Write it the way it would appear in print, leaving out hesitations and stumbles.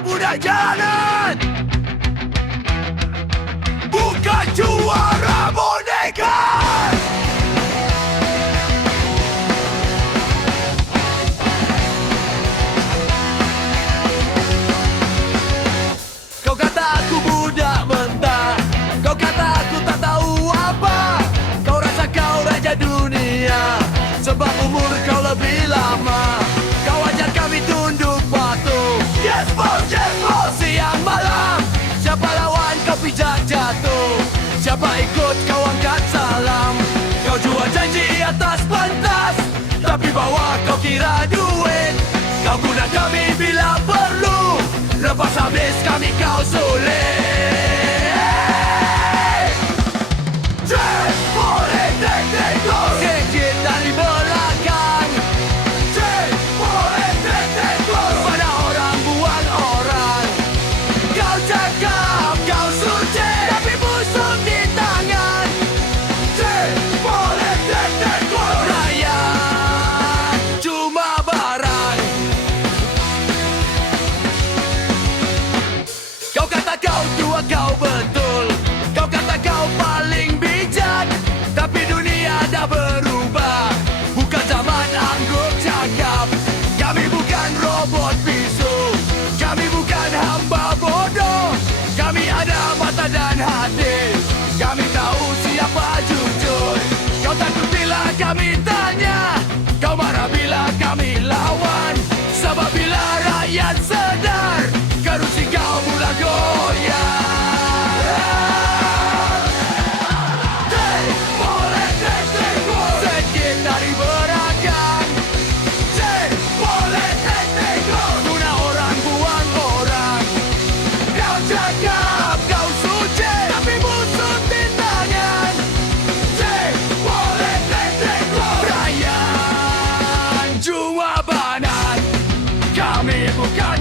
budak jalanan, bukan juara boneka. Kau kata aku budak mentah, kau kata aku tak tahu apa. Kau rasa kau raja dunia sebab umur kau lebih lama. Kau ajar kami tunduk patuh, yes boss, siang malam. Siapa lawan kau pijak jatuh, siapa ikut kau angkat salam. Kau jual janji atas pentas, tapi bawa kau kira duit. Kau guna kami bila perlu, lepas habis kami kau sulit. Cek boleh tek-tek-tek, sikit dari belakang. Cek boleh tek-tek-tek, pada orang buang orang. Kau cakap kau suci, tapi busuk di tangan. Cek boleh tek-tek-tek, rakyat cuma barang. Kau kata kau tua kau betul, kau kata kau paling bijak, tapi dunia dah berubah, bukan zaman angguk cakap. Kami bukan robot bisu, kami bukan hamba bodoh. Kami ada mata dan hati, kami tahu siapa jujur. Kau takut bila kami tanya, kau marah bila kami lawan. Sebab bila rakyat sedar, kerusi kau mula goyang. Cek boleh tek-tek-tek, sikit dari belakang. Cek boleh tek-tek-tek, guna orang buang orang. Kau cakap kau suci, tapi busuk di tangan. Cek boleh tek-tek-tek, rakyat cuma banan. Kami bukan